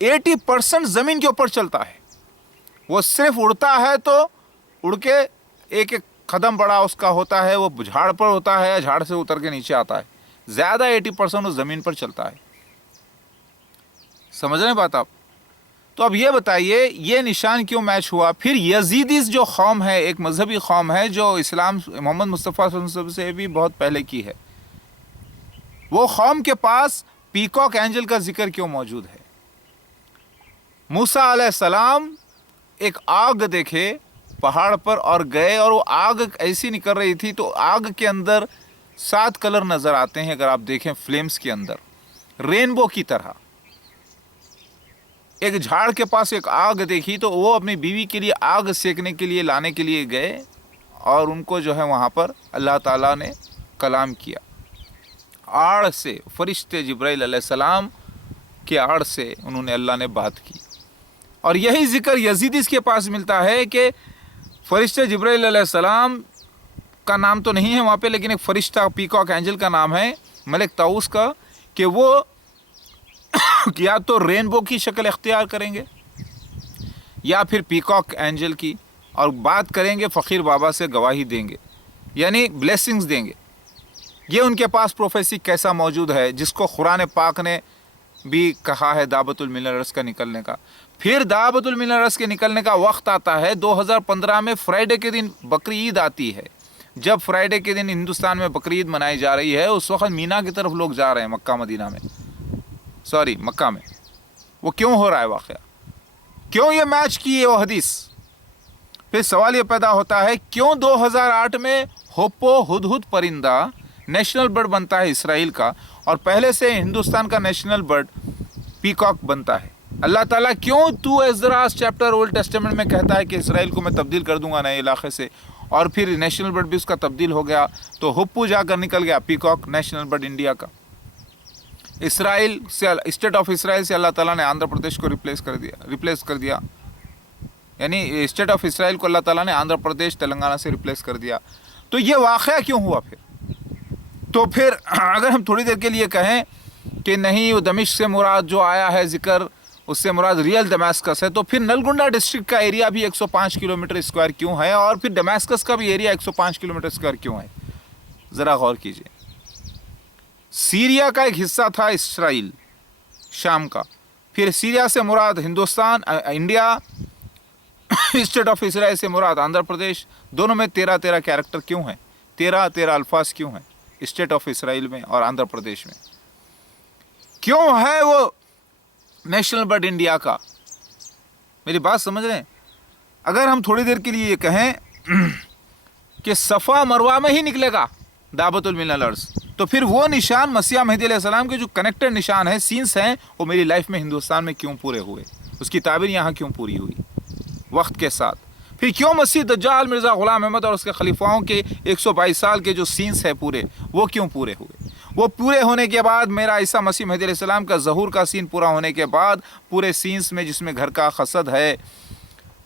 80% زمین کے اوپر چلتا ہے. وہ صرف اڑتا ہے تو اڑ کے ایک ایک قدم بڑا اس کا ہوتا ہے, وہ جھاڑ پر ہوتا ہے یا جھاڑ سے اتر کے نیچے آتا ہے. زیادہ 80% اس زمین پر چلتا ہے. سمجھ رہے ہیں بات آپ؟ تو اب یہ بتائیے یہ نشان کیوں میچ ہوا؟ پھر یزیدیز جو قوم ہے, ایک مذہبی قوم ہے جو اسلام محمد مصطفیٰ صلی اللہ علیہ وسلم سے بھی بہت پہلے کی ہے, وہ قوم کے پاس پیکاک اینجل کا ذکر کیوں موجود ہے؟ موسیٰ علیہ السلام ایک آگ دیکھے پہاڑ پر اور گئے, اور وہ آگ ایسی نکل رہی تھی تو آگ کے اندر 7 کلر نظر آتے ہیں. اگر آپ دیکھیں فلیمز کے اندر رینبو کی طرح. ایک جھاڑ کے پاس ایک آگ دیکھی تو وہ اپنی بیوی کے لیے آگ سیکنے کے لیے لانے کے لیے گئے, اور ان کو جو ہے وہاں پر اللہ تعالیٰ نے کلام کیا. آڑ سے فرشتے جبرائیل علیہ السلام کے آڑ سے انہوں نے اللہ نے بات کی. اور یہی ذکر یزیدیز کے پاس ملتا ہے کہ فرشتے جبرائیل علیہ السلام کا نام تو نہیں ہے وہاں پہ, لیکن ایک فرشتہ پیکاک اینجل کا نام ہے ملک طاؤس کا, کہ وہ یا تو رینبو کی شکل اختیار کریں گے یا پھر پیکاک اینجل کی, اور بات کریں گے فقیر بابا سے, گواہی دیں گے, یعنی بلیسنگز دیں گے. یہ ان کے پاس پروفیسی کیسا موجود ہے جس کو قرآن پاک نے بھی کہا ہے دعوت المن الارض کا نکلنے کا. پھر دعوت المن الارض کے نکلنے کا وقت آتا ہے 2015 میں, فرائیڈے کے دن بقر عید آتی ہے. جب فرائیڈے کے دن ہندوستان میں بقر عید منائی جا رہی ہے, اس وقت مینا کی طرف لوگ جا رہے ہیں, مکہ مدینہ میں, مکہ میں. وہ کیوں ہو رہا ہے واقعہ؟ کیوں یہ میچ کی ہے وہ حدیث؟ پھر سوال یہ پیدا ہوتا ہے کیوں 2008 میں ہوپو ہدہد پرندہ نیشنل برڈ بنتا ہے اسرائیل کا, اور پہلے سے ہندوستان کا نیشنل برڈ پیکاک بنتا ہے؟ اللہ تعالیٰ کیوں تو ازراس چیپٹر اولڈ ٹیسٹمنٹ میں کہتا ہے کہ اسرائیل کو میں تبدیل کر دوں گا نئے علاقے سے, اور پھر نیشنل برڈ بھی اس کا تبدیل ہو گیا, تو ہوپو جا کر نکل گیا پیکاک نیشنل برڈ انڈیا کا. اسرائیل سے, اسٹیٹ آف اسرائیل سے اللہ تعالیٰ نے آندھرا پردیش کو ریپلیس کر دیا, یعنی اسٹیٹ آف اسرائیل کو اللہ تعالیٰ نے آندھرا پردیش تلنگانہ سے ریپلیس کر دیا. تو یہ واقعہ کیوں ہوا پھر؟ تو پھر اگر ہم تھوڑی دیر کے لیے کہیں کہ نہیں وہ دمشق سے مراد جو آیا ہے ذکر, اس سے مراد ریئل دمیسکس ہے, تو پھر نلگنڈا ڈسٹرکٹ کا ایریا بھی 105 کلومیٹر اسکوائر کیوں ہے, اور پھر دمیسکس کا بھی ایریا 105 کلومیٹر اسکوائر کیوں ہے؟ ذرا غور کیجئے. سیریا کا ایک حصہ تھا اسرائیل, شام کا, پھر سیریا سے مراد Hindustan, India, state of Israel سے مراد آندھرا پردیش. دونوں میں 13 کیریکٹر کیوں ہیں, 13 الفاظ کیوں ہیں اسٹیٹ آف اسرائیل میں اور آندھرا پردیش میں؟ کیوں ہے وہ نیشنل برڈ انڈیا کا؟ میری بات سمجھ رہے ہیں؟ اگر ہم تھوڑی دیر کے لیے یہ کہیں کہ صفا مروہ میں ہی نکلے گا دعوت المن الارض, تو پھر وہ نشان مسیح مہدی علیہ السلام کے جو کنیکٹڈ نشان ہیں, سینس ہیں, وہ میری لائف میں ہندوستان میں کیوں پورے ہوئے؟ اس کی تعبیر یہاں کیوں پوری ہوئی وقت کے ساتھ؟ پھر کیوں مسیح دجال مرزا غلام احمد اور اس کے خلیفاؤں کے 122 سال کے جو سینس ہیں پورے, وہ کیوں پورے ہوئے؟ وہ پورے ہونے کے بعد میرا عیسیٰ مسیح مہدی علیہ السلام کا ظہور کا سین پورا ہونے کے بعد پورے سینس میں, جس میں گھر کا خسد ہے,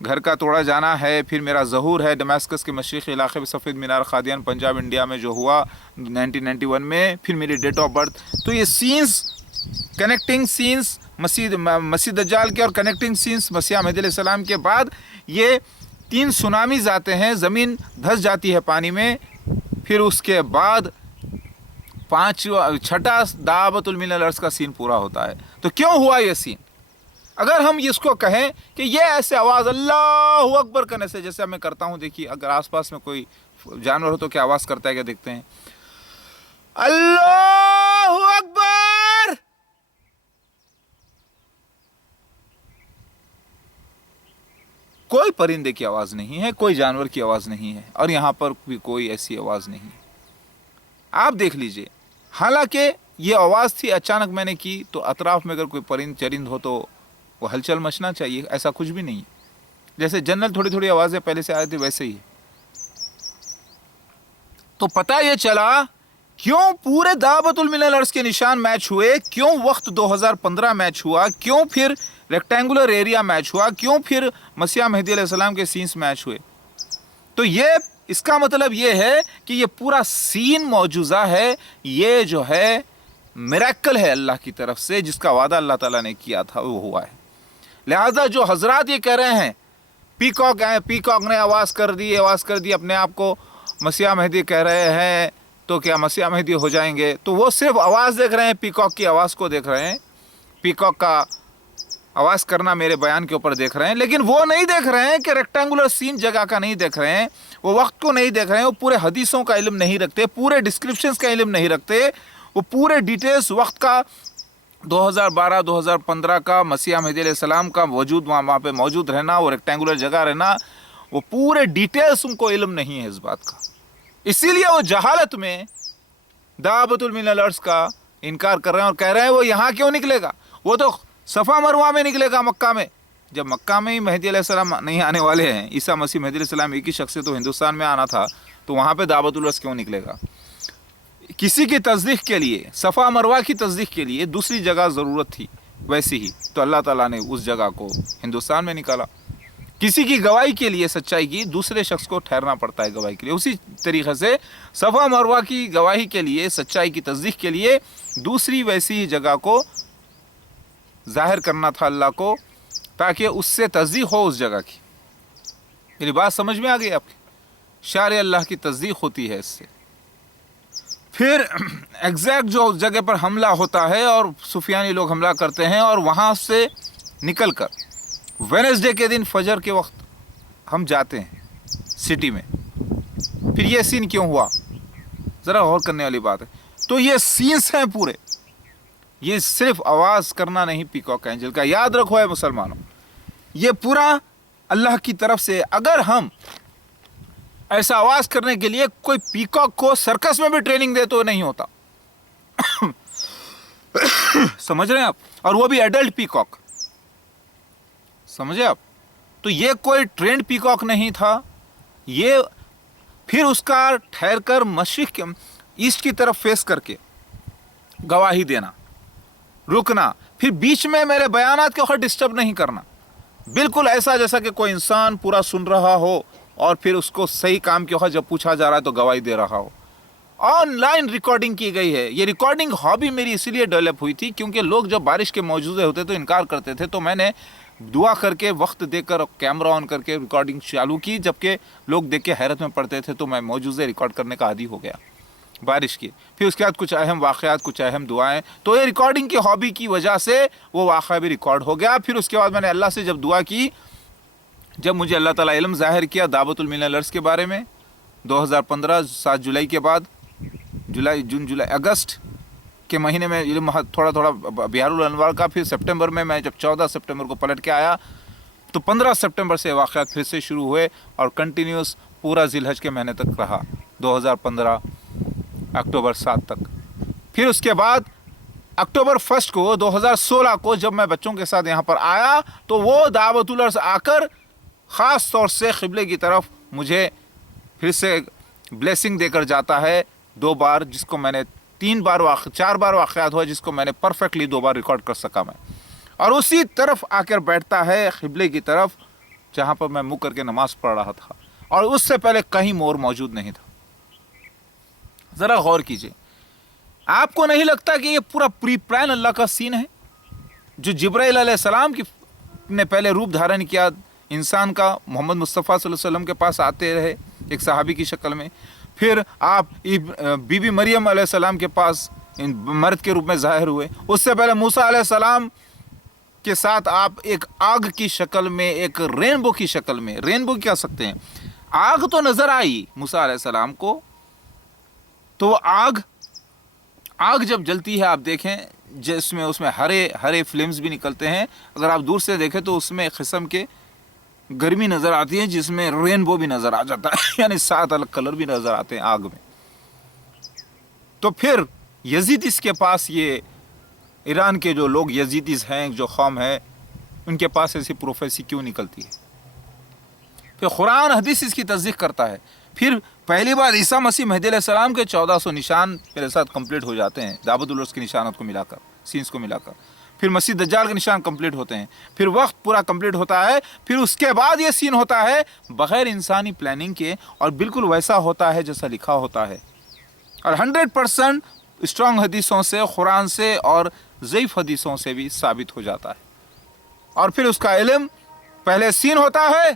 گھر کا توڑا جانا ہے, پھر میرا ظہور ہے دمشق کے مشرقی علاقے میں سفید مینار قادیان پنجاب انڈیا میں جو ہوا 1991 میں, پھر میری ڈیٹ آف برتھ. تو یہ سینس, کنیکٹنگ سینس مسیح دجال کے اور کنیکٹنگ سینس مسیح مہدی علیہ السلام کے بعد یہ 3 سونامیز آتے ہیں, زمین دھس جاتی ہے پانی میں, پھر اس کے بعد 6 دعوت المن الارض کا سین پورا ہوتا ہے. تو کیوں ہوا یہ سین؟ اگر ہم اس کو کہیں کہ یہ ایسے آواز اللہ اکبر کرنے سے, جیسے میں کرتا ہوں, دیکھیے اگر آس پاس میں کوئی جانور ہو تو کیا آواز کرتا ہے, کیا دیکھتے ہیں, اللہ اکبر. کوئی پرندے کی آواز نہیں ہے, کوئی جانور کی آواز نہیں ہے, اور یہاں پر بھی کوئی ایسی آواز نہیں ہے. آپ دیکھ لیجئے, حالانکہ یہ آواز تھی اچانک میں نے کی, تو اطراف میں اگر کوئی پرند چرند ہو تو وہ ہلچل مچنا چاہیے, ایسا کچھ بھی نہیں. جیسے جنرل تھوڑی آوازیں پہلے سے آئی تھی ویسے ہی. تو پتہ یہ چلا کیوں پورے دعوت المن الارض کے نشان میچ ہوئے, کیوں وقت 2015 میچ ہوا, کیوں پھر ریکٹینگولر ایریا میچ ہوا, کیوں پھر مسیح مہدی علیہ السلام کے سینس میچ ہوئے. تو یہ اس کا مطلب یہ ہے کہ یہ پورا سین معجزہ ہے, یہ جو ہے میریکل ہے اللہ کی طرف سے, جس کا وعدہ اللہ تعالیٰ نے کیا تھا وہ ہوا ہے. لہذا جو حضرات یہ کہہ رہے ہیں پیکاک ہیں، پیکاک نے آواز کر دی اپنے آپ کو مسیح مہدی کہہ رہے ہیں، تو کیا مسیح مہدی ہو جائیں گے؟ تو وہ صرف آواز دیکھ رہے ہیں، پیکاک کی آواز کو دیکھ رہے ہیں، پیکاک کا آواز کرنا میرے بیان کے اوپر دیکھ رہے ہیں، لیکن وہ نہیں دیکھ رہے ہیں کہ ریکٹینگولر سین جگہ کا نہیں دیکھ رہے ہیں، وہ وقت کو نہیں دیکھ رہے ہیں، وہ پورے حدیثوں کا علم نہیں رکھتے، پورے ڈسکرپشنز کا علم نہیں رکھتے، وہ پورے ڈیٹیلز وقت کا 2012 2015 کا مسیح مہدی علیہ السلام کا وجود وہاں پہ موجود رہنا، وہ ریکٹینگولر جگہ رہنا، وہ پورے ڈیٹیلز ان کو علم نہیں ہے اس بات کا، اسی لیے وہ جہالت میں دعوت من الارض کا انکار کر رہے ہیں اور کہہ رہے ہیں وہ یہاں کیوں نکلے گا، وہ تو صفا مروہ میں نکلے گا، مکہ میں۔ جب مکہ میں ہی مہدی علیہ السلام نہیں آنے والے ہیں، عیسیٰ مسیح مہدی علیہ السلام ایک ہی شخص سے تو ہندوستان میں آنا تھا، تو وہاں پہ دعوت الارض کیوں نکلے گا؟ کسی کی تصدیق کے لیے، صفا مروہ کی تصدیق کے لیے دوسری جگہ ضرورت تھی، ویسی ہی تو اللہ تعالیٰ نے اس جگہ کو ہندوستان میں نکالا۔ کسی کی گواہی کے لیے، سچائی کی، دوسرے شخص کو ٹھہرنا پڑتا ہے گواہی کے لیے، اسی طریقے سے صفا مروہ کی گواہی کے لیے، سچائی کی تصدیق کے لیے دوسری ویسی ہی جگہ کو ظاہر کرنا تھا اللہ کو، تاکہ اس سے تصدیق ہو اس جگہ کی۔ میری بات سمجھ میں آ گئی آپ کی؟ شارع اللہ کی تصدیق ہوتی ہے اس سے۔ پھر ایگزیکٹ جو جگہ پر حملہ ہوتا ہے اور سفیانی لوگ حملہ کرتے ہیں، اور وہاں سے نکل کر وینسڈے کے دن فجر کے وقت ہم جاتے ہیں سٹی میں، پھر یہ سین کیوں ہوا؟ ذرا غور کرنے والی بات ہے۔ تو یہ سینس ہیں پورے، یہ صرف آواز کرنا نہیں پیکاک اینجل کا، یاد رکھو ہے مسلمانوں، یہ پورا اللہ کی طرف سے۔ اگر ہم ایسا آواز کرنے کے لیے کوئی پیکاک کو سرکس میں بھی ٹریننگ دے تو نہیں ہوتا، سمجھ رہے ہیں آپ؟ اور وہ بھی ایڈلٹ پیکاک، سمجھے آپ؟ تو یہ کوئی ٹرینڈ پیکاک نہیں تھا، یہ پھر اس کا ٹھہر کر مشرق ایسٹ کی طرف فیس کر کے گواہی دینا، رکنا، پھر بیچ میں میرے بیانات کے وقت ڈسٹرب نہیں کرنا، بالکل ایسا جیسا کہ کوئی انسان پورا سن رہا ہو اور پھر اس کو صحیح کام کے وقت جب پوچھا جا رہا ہے تو گواہی دے رہا ہو۔ آن لائن ریکارڈنگ کی گئی ہے۔ یہ ریکارڈنگ ہابی میری اسی لیے ڈیولپ ہوئی تھی کیونکہ لوگ جب بارش کے موجودے ہوتے تو انکار کرتے تھے، تو میں نے دعا کر کے، وقت دے کر، کیمرہ آن کر کے ریکارڈنگ چالو کی، جبکہ لوگ دیکھ کے حیرت میں پڑتے تھے، تو میں موجودے ریکارڈ کرنے کا عادی ہو گیا بارش کی۔ پھر اس کے بعد کچھ اہم واقعات، کچھ اہم دعائیں، تو یہ ریکارڈنگ کی ہابی کی وجہ سے وہ واقعہ بھی ریکارڈ ہو گیا۔ پھر اس کے بعد میں نے اللہ سے جب دعا کی، جب مجھے اللہ تعالیٰ علم ظاہر کیا دعوت من الارض کے بارے میں 2015 7 جولائی کے بعد، جون اگست کے مہینے میں علم تھوڑا تھوڑا بہار الانوار کا، پھر سپٹمبر میں جب 14 سپٹمبر کو پلٹ کے آیا تو 15 سپٹمبر سے واقعات پھر سے شروع ہوئے اور کنٹینیوس پورا ذی الحج کے مہینے تک رہا، 2015 اکتوبر 7 تک۔ پھر اس کے بعد اکتوبر 1 کو 2016 کو جب میں بچوں کے ساتھ یہاں پر آیا تو وہ دعوت الارض آ کر خاص طور سے قبلے کی طرف مجھے پھر سے بلیسنگ دے کر جاتا ہے 2 بار، جس کو میں نے 4 بار واقعات ہوا جس کو میں نے پرفیکٹلی 2 بار ریکارڈ کر سکا میں، اور اسی طرف آ کر بیٹھتا ہے قبلے کی طرف جہاں پر میں منہ کر کے نماز پڑھ رہا تھا، اور اس سے پہلے کہیں اور موجود نہیں تھا۔ ذرا غور کیجئے، آپ کو نہیں لگتا کہ یہ پورا پری پلان اللہ کا سین ہے؟ جو جبرائیل علیہ السلام نے پہلے روپ دھارن کیا انسان کا، محمد مصطفیٰ صلی اللہ علیہ وسلم کے پاس آتے رہے ایک صحابی کی شکل میں، پھر آپ بی بی مریم علیہ السلام کے پاس مرد کے روپ میں ظاہر ہوئے، اس سے پہلے موسیٰ علیہ السلام کے ساتھ آپ ایک آگ کی شکل میں، ایک رینبو کی شکل میں، رینبو کہہ سکتے ہیں، آگ تو نظر آئی موسیٰ علیہ السلام کو، تو وہ آگ جب جلتی ہے آپ دیکھیں جس میں اس میں ہرے فلیمز بھی نکلتے ہیں، اگر آپ دور سے دیکھیں تو اس میں ایک قسم کے گرمی نظر آتی ہے جس میں رینبو بھی نظر آ جاتا ہے، یعنی 7 الگ کلر بھی نظر آتے ہیں آگ میں۔ تو پھر یزیدیز کے پاس، یہ ایران کے جو لوگ یزیدیز ہیں، جو قوم ہے، ان کے پاس ایسی پروفیسی کیوں نکلتی ہے؟ پھر قرآن حدیث اس کی تصدیق کرتا ہے۔ پھر پہلی بار عیسیٰ مسیح مہدی علیہ السلام کے 1400 نشان میرے ساتھ کمپلیٹ ہو جاتے ہیں دعوت الارض کے نشانات کو ملا کر، سینس کو ملا کر، پھر مسیح دجال کے نشان کمپلیٹ ہوتے ہیں، پھر وقت پورا کمپلیٹ ہوتا ہے، پھر اس کے بعد یہ سین ہوتا ہے بغیر انسانی پلاننگ کے، اور بالکل ویسا ہوتا ہے جیسا لکھا ہوتا ہے، اور 100% اسٹرانگ حدیثوں سے، قرآن سے اور ضعیف حدیثوں سے بھی ثابت ہو جاتا ہے۔ اور پھر اس کا علم پہلے سین ہوتا ہے،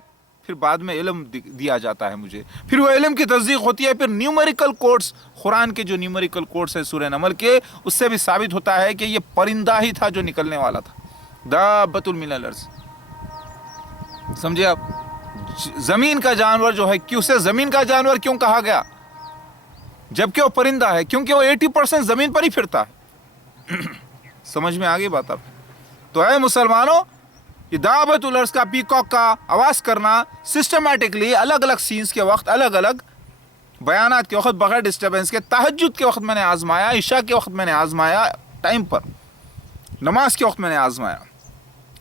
پھر بعد میں علم دیا جاتا ہے مجھے، پھر وہ علم کی تصدیق ہوتی ہے، پھر نیومیریکل کوڈز، قرآن کے جو نیومیریکل کوڈز ہیں سورہ نمل کے، اس سے بھی ثابت ہوتا ہے کہ یہ پرندہ ہی تھا جو نکلنے والا تھا، دابۃ من الارض. سمجھے آپ؟ زمین کا جانور جو ہے، کیوں سے زمین کا جانور کیوں کہا گیا جبکہ وہ پرندہ ہے؟ کیونکہ وہ 80% زمین پر ہی پھرتا ہے. سمجھ میں آگئی بات آپ؟ تو اے مسلمانوں، یہ دعوت الارض کا پیکاک کا آواز کرنا سسٹمیٹکلی الگ الگ سینز کے وقت، الگ الگ بیانات کے وقت، بغیر ڈسٹربنس کے، تہجد کے وقت میں نے آزمایا، عشاء کے وقت میں نے آزمایا، ٹائم پر نماز کے وقت میں نے آزمایا،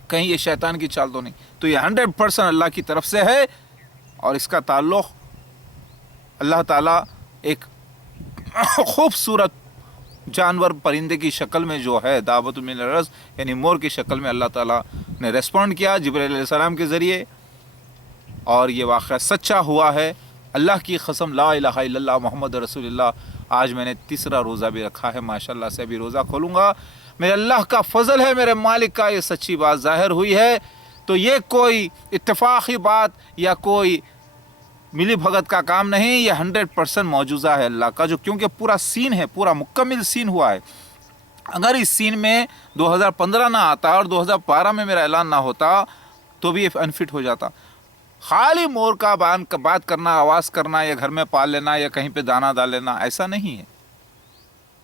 کہیں یہ شیطان کی چال تو نہیں. تو یہ 100% اللہ کی طرف سے ہے، اور اس کا تعلق اللہ تعالیٰ ایک خوبصورت جانور پرندے کی شکل میں جو ہے دعوت من الارض یعنی مور کی شکل میں اللہ تعالیٰ نے ریسپونڈ کیا جبرائیل علیہ السلام کے ذریعے، اور یہ واقعہ سچا ہوا ہے. اللہ کی قسم، لا الہ الا اللہ محمد رسول اللہ. آج میں نے تیسرا روزہ بھی رکھا ہے، ماشاءاللہ سے ابھی روزہ کھولوں گا. میرے اللہ کا فضل ہے، میرے مالک کا، یہ سچی بات ظاہر ہوئی ہے. تو یہ کوئی اتفاقی بات یا کوئی ملی بھگت کا کام نہیں، یہ 100% معجزہ ہے اللہ کا، جو کیونکہ پورا سین ہے، پورا مکمل سین ہوا ہے. اگر اس سین میں 2015 نہ آتا اور 2012 میں میرا اعلان نہ ہوتا تو بھی یہ انفٹ ہو جاتا. خالی مور کا بات کرنا، آواز کرنا، یا گھر میں پال لینا، یا کہیں پہ دانہ ڈال لینا، ایسا نہیں ہے.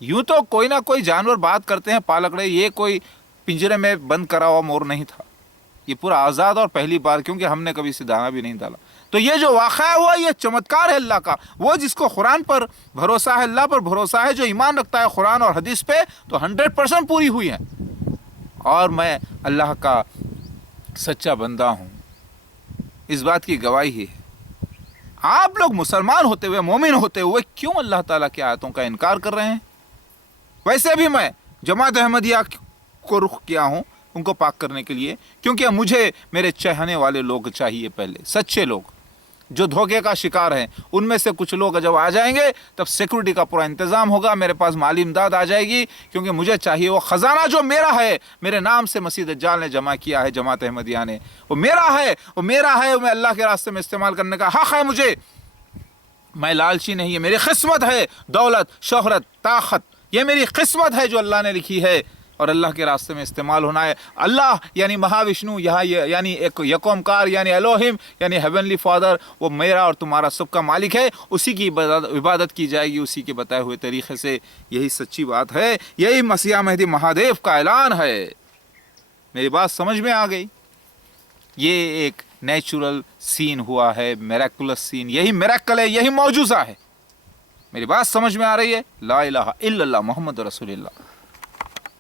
یوں تو کوئی نہ کوئی جانور بات کرتے ہیں، پالکڑے، یہ کوئی پنجرے میں بند کرا ہوا مور نہیں تھا، یہ پورا آزاد اور پہلی بار، کیونکہ ہم نے کبھی اسے دانہ بھی نہیں ڈالا. تو یہ جو واقعہ ہوا یہ چمتکار ہے اللہ کا. وہ جس کو قرآن پر بھروسہ ہے، اللہ پر بھروسہ ہے، جو ایمان رکھتا ہے قرآن اور حدیث پہ، تو 100% پوری ہوئی ہے. اور میں اللہ کا سچا بندہ ہوں، اس بات کی گواہی ہے. آپ لوگ مسلمان ہوتے ہوئے، مومن ہوتے ہوئے کیوں اللہ تعالیٰ کی آیتوں کا انکار کر رہے ہیں؟ ویسے بھی میں جماعت احمدیہ کو رخ کیا ہوں ان کو پاک کرنے کے لیے، کیونکہ مجھے میرے چاہنے والے لوگ چاہیے، پہلے سچے لوگ جو دھوکے کا شکار ہیں. ان میں سے کچھ لوگ جب آ جائیں گے تب سیکورٹی کا پورا انتظام ہوگا، میرے پاس مالی امداد آ جائے گی، کیونکہ مجھے چاہیے وہ خزانہ جو میرا ہے، میرے نام سے مسیح دجال نے جمع کیا ہے جماعت احمدیہ نے، وہ میرا ہے، وہ میرا ہے، میں اللہ کے راستے میں استعمال کرنے کا حق ہے مجھے. میں لالچی نہیں ہے، میری قسمت ہے، دولت، شہرت، طاقت، یہ میری قسمت ہے جو اللہ نے لکھی ہے، اور اللہ کے راستے میں استعمال ہونا ہے. اللہ یعنی مہاوشنو، یہاں یعنی ایک یکومکار، یعنی الوہم، یعنی ہیونلی فادر، وہ میرا اور تمہارا سب کا مالک ہے. اسی کی عبادت کی جائے گی، اسی کے بتائے ہوئے طریقے سے. یہی سچی بات ہے، یہی مسیح مہدی مہادیو کا اعلان ہے. میری بات سمجھ میں آ گئی؟ یہ ایک نیچرل سین ہوا ہے، میریکولس سین، یہی میریکل ہے، یہی معجزہ ہے. میری بات سمجھ میں آ رہی ہے؟ لا الہ الا اللہ محمد رسول اللہ.